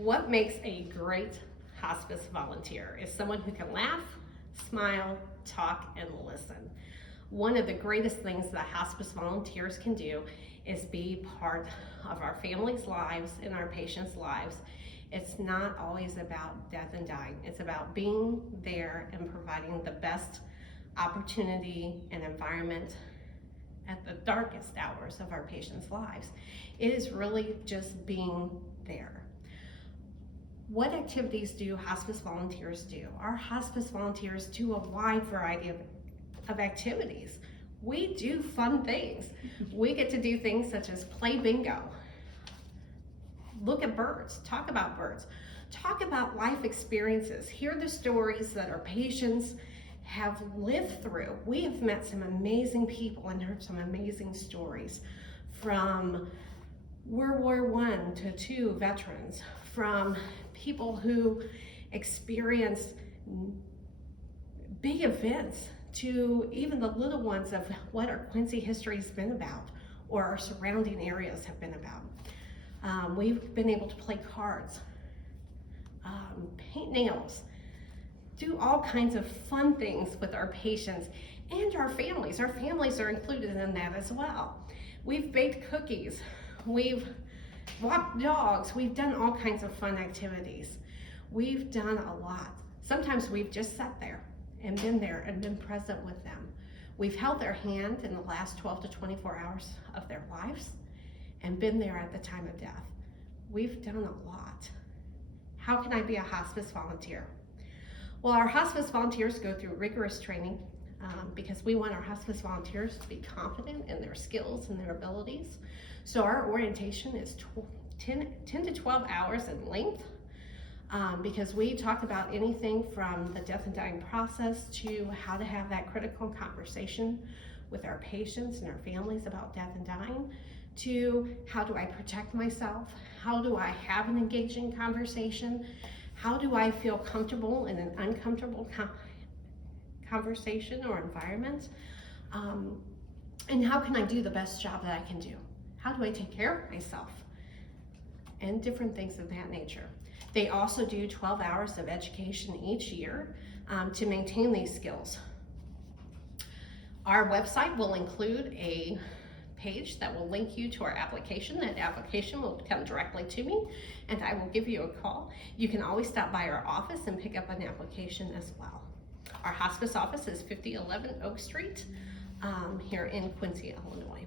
What makes a great hospice volunteer is someone who can laugh, smile, talk, and listen. One of the greatest things that hospice volunteers can do is be part of our families' lives and our patients' lives. It's not always about death and dying. It's about being there and providing the best opportunity and environment at the darkest hours of our patients' lives. It is really just being there. What activities do hospice volunteers do? Our hospice volunteers do a wide variety of activities. We do fun things. We get to do things such as play bingo, look at birds, talk about birds, talk about life experiences, hear the stories that our patients have lived through. We have met some amazing people and heard some amazing stories from World War I to II veterans, from people who experienced big events to even the little ones of what our Quincy history has been about or our surrounding areas have been about. We've been able to play cards, paint nails, do all kinds of fun things with our patients and our families. Our families are included in that as well. We've baked cookies, we've walked dogs, we've done all kinds of fun activities. We've done a lot. Sometimes we've just sat there and been present with them. We've held their hand in the last 12 to 24 hours of their lives and been there at the time of death. We've done a lot. How can I be a hospice volunteer? Well, our hospice volunteers go through rigorous training because we want our hospice volunteers to be confident in their skills and their abilities. So our orientation is 10 to 12 hours in length because we talk about anything from the death and dying process to how to have that critical conversation with our patients and our families about death and dying, to how do I protect myself, how do I have an engaging conversation, how do I feel comfortable in an uncomfortable conversation or environment, and how can I do the best job that I can do? How do I take care of myself? And different things of that nature. They also do 12 hours of education each year to maintain these skills. Our website will include a page that will link you to our application. That application will come directly to me and I will give you a call. You can always stop by our office and pick up an application as well. Our hospice office is 5011 Oak Street here in Quincy, Illinois.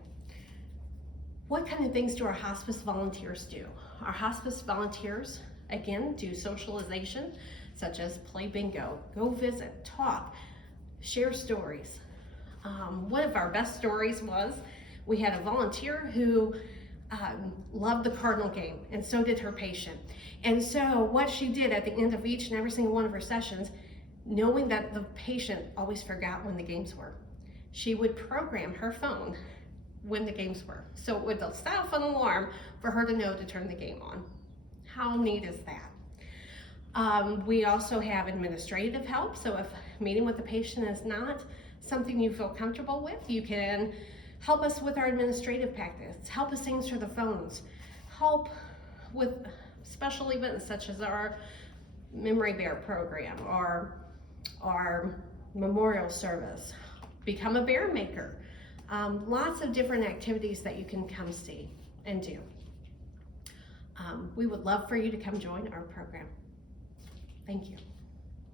What kind of things do our hospice volunteers do? Our hospice volunteers, again, do socialization, such as play bingo, go visit, talk, share stories. One of our best stories was we had a volunteer who loved the Cardinal game, and so did her patient. And so what she did at the end of each and every single one of her sessions, knowing that the patient always forgot when the games were, she would program her phone when the games were. So it would set off an alarm for her to know to turn the game on. How neat is that? We also have administrative help. So if meeting with the patient is not something you feel comfortable with, you can help us with our administrative practice, help us answer the phones, help with special events such as our Memory Bear program or our memorial service, become a bear maker. Lots of different activities that you can come see and do. We would love for you to come join our program. Thank you.